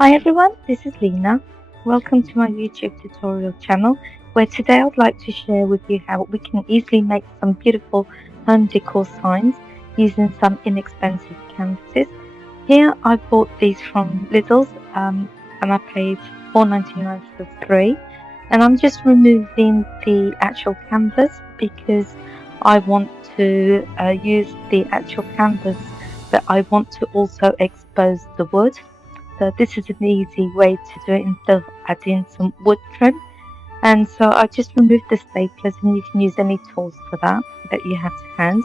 Hi everyone, this is Lena. Welcome to my YouTube tutorial channel where today I'd like to share with you how we can easily make some beautiful home decor signs using some inexpensive canvases. Here I bought these from Lidl's and I paid $4.99 for three, and I'm just removing the actual canvas because I want to use the actual canvas, but I want to also expose the wood. So this is an easy way to do it instead of adding some wood trim. And so I just removed the staplers, and you can use any tools for that you have to hand.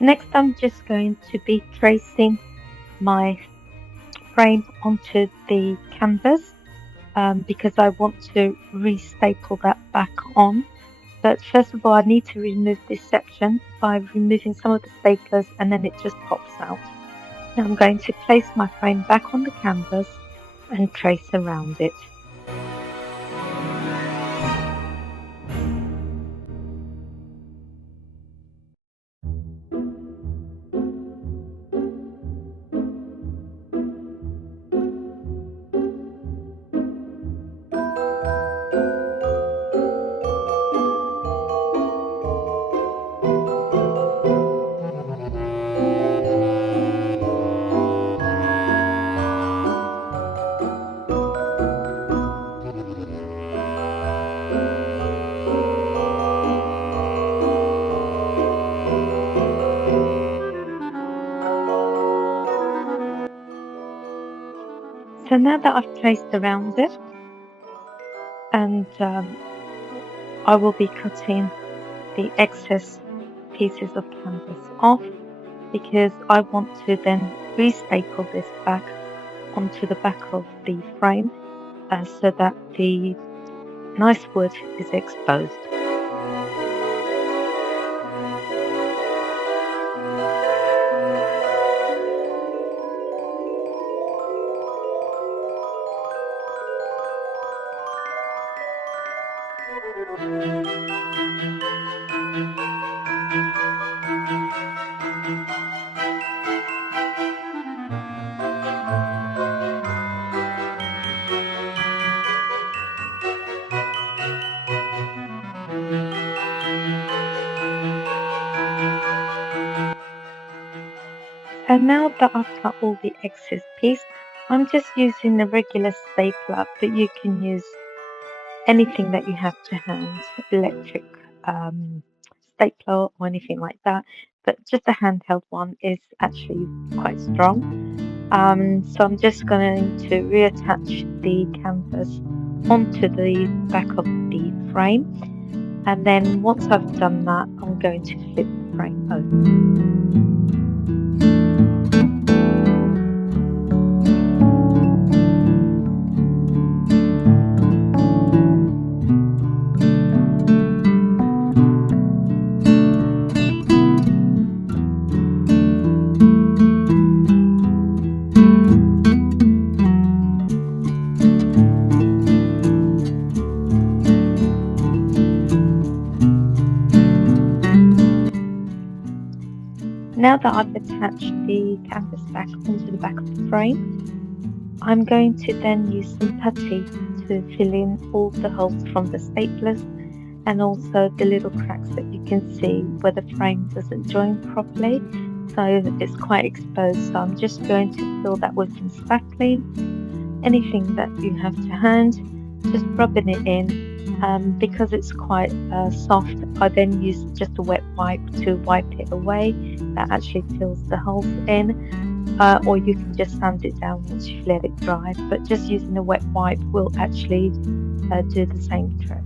Next I'm just going to be tracing my frame onto the canvas because I want to re-staple that back on. But first of all, I need to remove this section by removing some of the staplers, and then it just pops out. Now I'm going to place my frame back on the canvas and trace around it. So now that I've traced around it, and I will be cutting the excess pieces of canvas off because I want to then re-staple this back onto the back of the frame so that the nice wood is exposed. So now that I've cut all the excess piece, I'm just using the regular stapler, but you can use anything that you have to hand, electric stapler or anything like that. But just a handheld one is actually quite strong. So I'm just going to reattach the canvas onto the back of the frame, and then once I've done that, I'm going to flip the frame over. Now that I've attached the canvas back onto the back of the frame, I'm going to then use some putty to fill in all the holes from the staplers and also the little cracks that you can see where the frame doesn't join properly, so it's quite exposed. So I'm just going to fill that with some spackling, anything that you have to hand, just rubbing it in. Because it's quite soft, I then use just a wet wipe to wipe it away. That actually fills the holes in, or you can just sand it down once you've let it dry, but just using a wet wipe will actually do the same trick.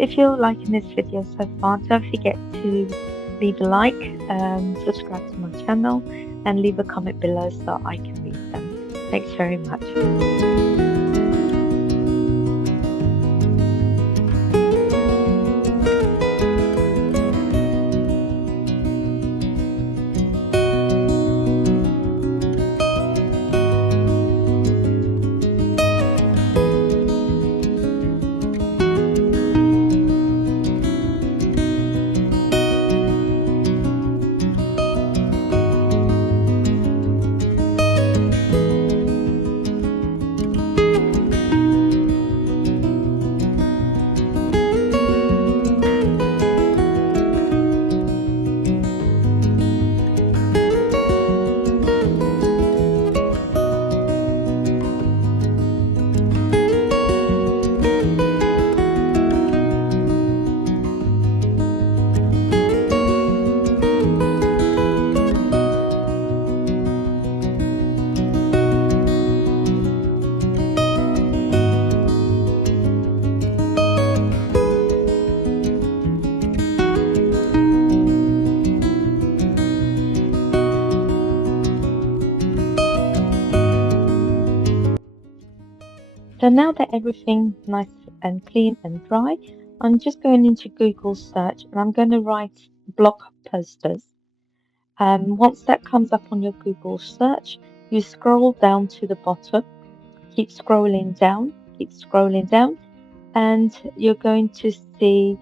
if you're liking this video so far, don't forget to leave a like, subscribe to my channel, and leave a comment below so I can read them. Thanks very much. So now that everything's nice and clean and dry, I'm just going into Google search and I'm going to write blog posters. Once that comes up on your Google search, you scroll down to the bottom, keep scrolling down, and you're going to see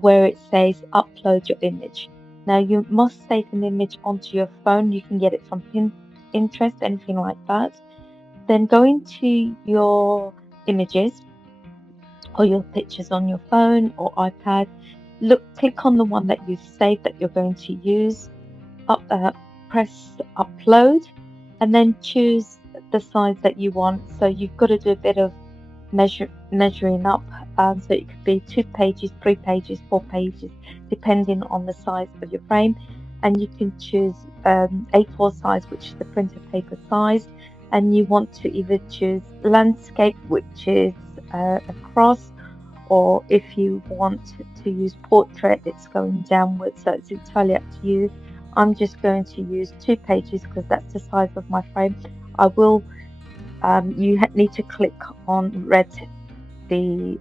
where it says upload your image. Now you must save an image onto your phone. You can get it from Pinterest, anything like that. Then go into your images or your pictures on your phone or iPad. Click on the one that you've saved that you're going to use. Press upload, and then choose the size that you want. So you've got to do a bit of measuring up. So it could be 2 pages, 3 pages, 4 pages, depending on the size of your frame. And you can choose A4 size, which is the printer paper size. And you want to either choose landscape, which is a cross, or if you want to use portrait, it's going downwards. So it's entirely up to you. I'm just going to use 2 pages because that's the size of my frame. I will. You need to click on read the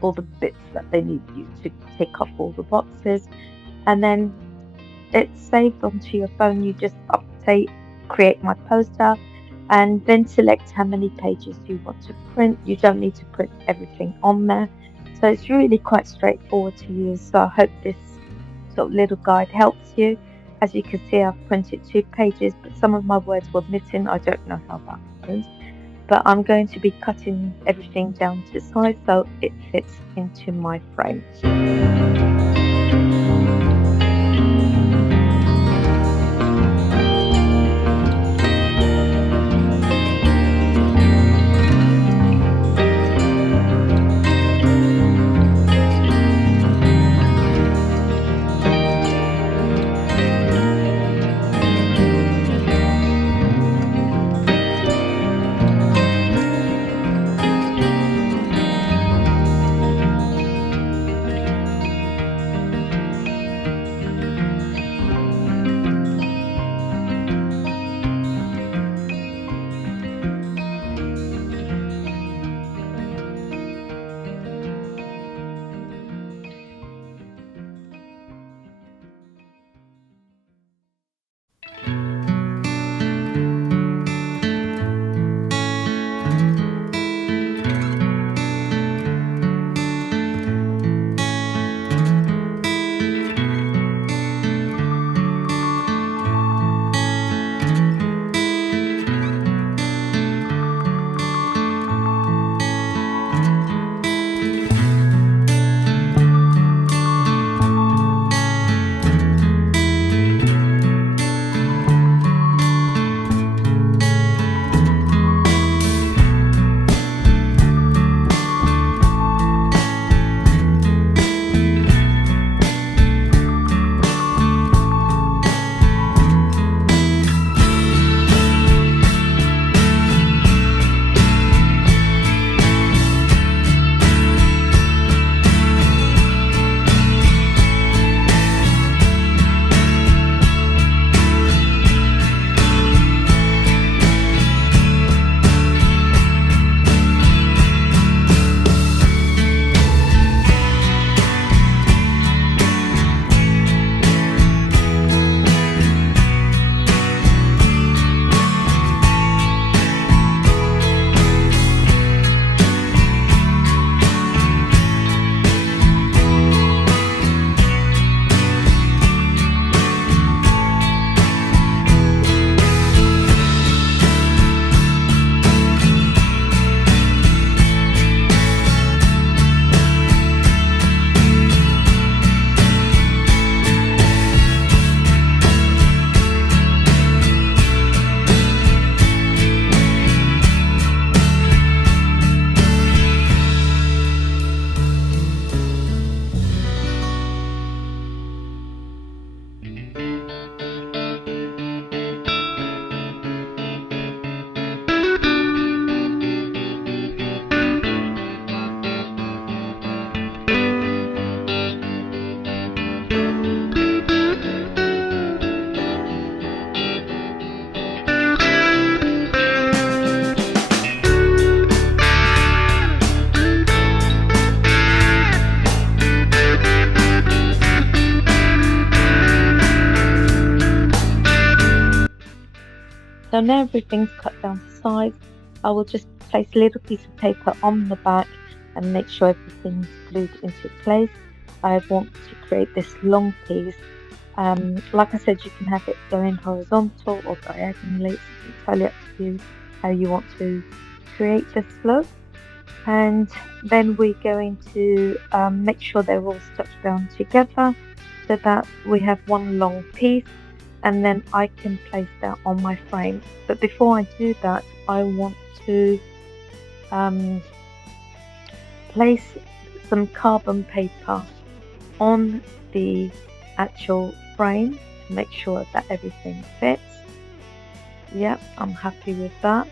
all the bits that they need you to tick off all the boxes, and then it's saved onto your phone. You just update, create my poster, and then select how many pages you want to print. You don't need to print everything on there, so it's really quite straightforward to use. So I hope this sort of little guide helps you. As you can see, I've printed 2 pages, but some of my words were missing. I don't know how that happens, but I'm going to be cutting everything down to size so it fits into my frame. So now everything's cut down to size. I will just place a little piece of paper on the back and make sure everything's glued into place. I want to create this long piece. Like I said, you can have it going horizontal or diagonally. It's entirely up to you how you want to create this look. And then we're going to make sure they're all stuck down together so that we have one long piece, and then I can place that on my frame. But before I do that, I want to um, place some carbon paper on the actual frame to make sure that everything fits. Yep, I'm happy with that.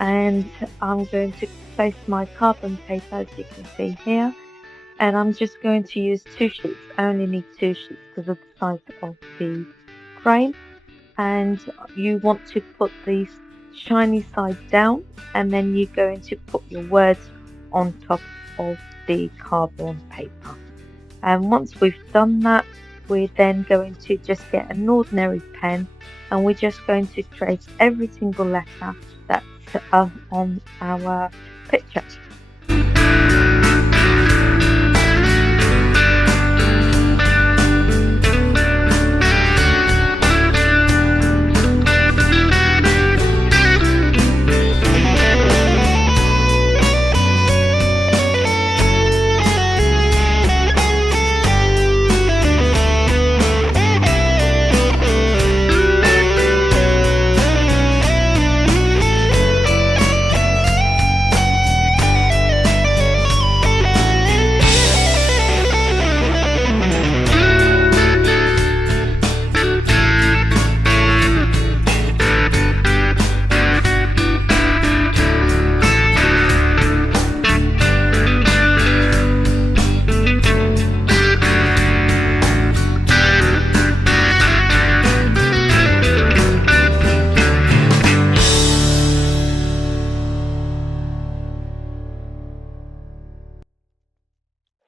And I'm going to place my carbon paper, as you can see here, and I'm just going to use 2 sheets. I only need 2 sheets because of the size of the frame. And you want to put the shiny side down, and then you're going to put your words on top of the cardboard paper. And once we've done that, we're then going to just get an ordinary pen, and we're just going to trace every single letter that's on our picture.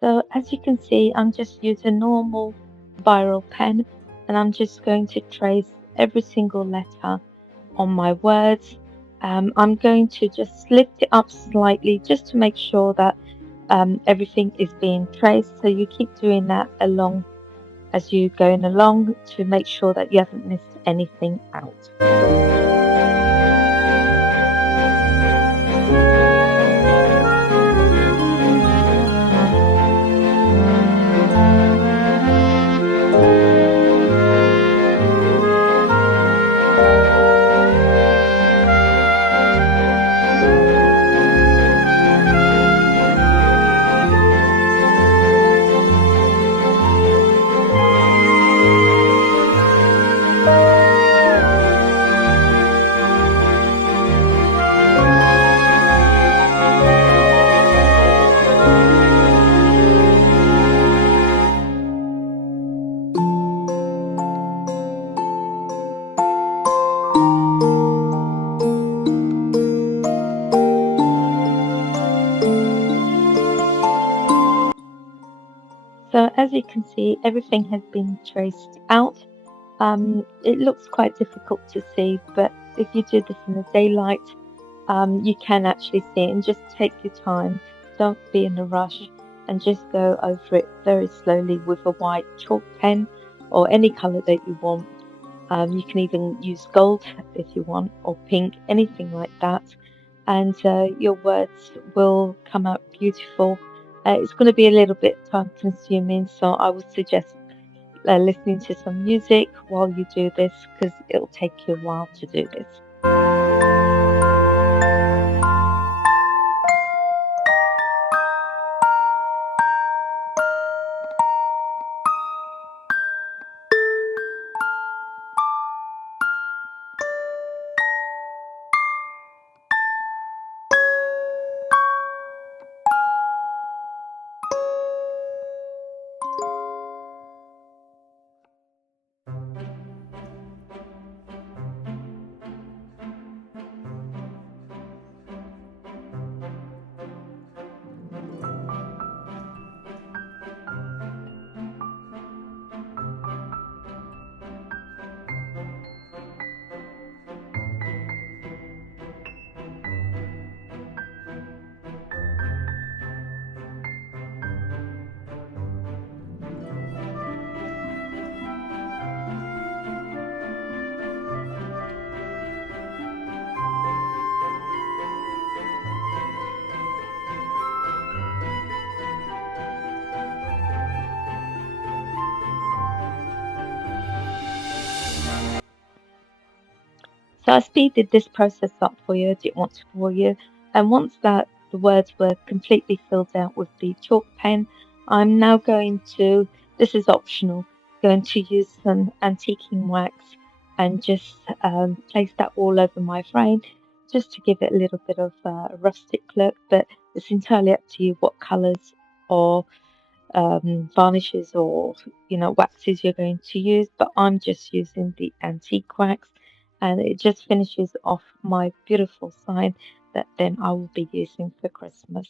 So as you can see, I'm just using a normal viral pen, and I'm just going to trace every single letter on my words. I'm going to just lift it up slightly just to make sure that everything is being traced. So you keep doing that along as you're going along to make sure that you haven't missed anything out. So as you can see, everything has been traced out. It looks quite difficult to see, but if you do this in the daylight, you can actually see it, and just take your time. Don't be in a rush, and just go over it very slowly with a white chalk pen or any color that you want. You can even use gold if you want, or pink, anything like that. And your words will come out beautiful. It's going to be a little bit time consuming, so I would suggest listening to some music while you do this, because it'll take you a while to do this. So I speeded this process up for you, I didn't want to bore you. And once that the words were completely filled out with the chalk pen, I'm now going to, this is optional, going to use some antiquing wax and just place that all over my frame just to give it a little bit of a rustic look. But it's entirely up to you what colours or varnishes or waxes you're going to use, but I'm just using the antique wax, and it just finishes off my beautiful sign that then I will be using for Christmas.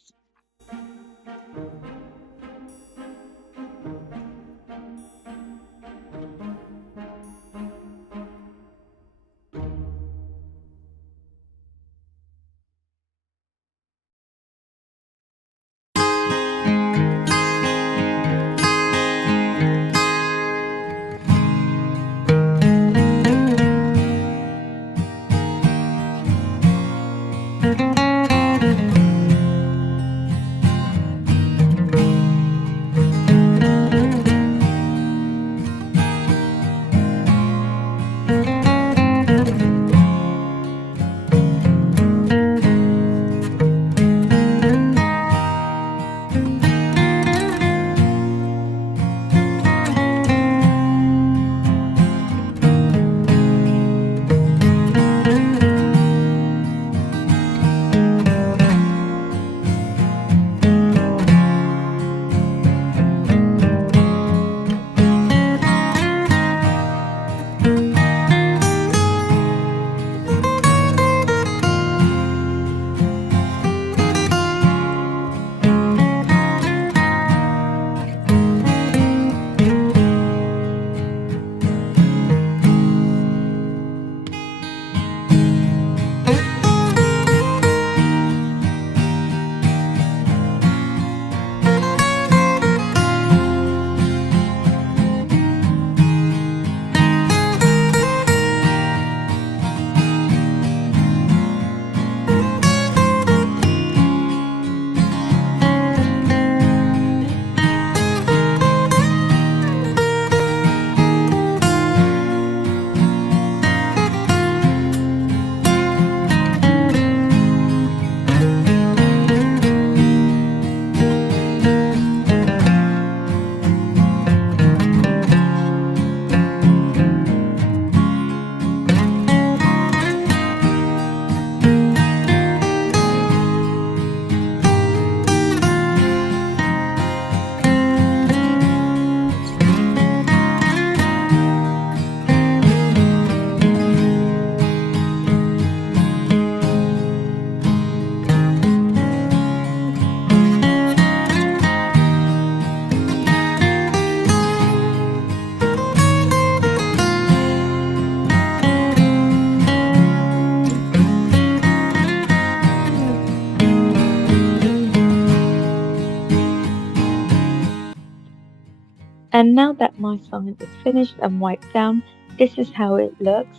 And now that my sign is finished and wiped down, this is how it looks.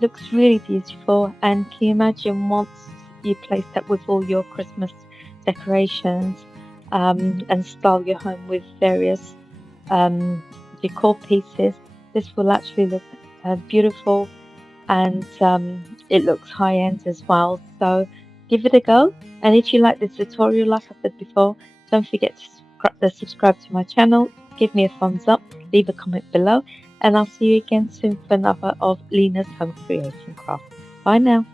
Looks really beautiful. And can you imagine once you place that with all your Christmas decorations and style your home with various um, decor pieces, this will actually look beautiful, and it looks high end as well. So give it a go. And if you like this tutorial, like I said before, don't forget to subscribe to my channel, give me a thumbs up, leave a comment below, and I'll see you again soon for another of Lena's Home Creation Craft. Bye now.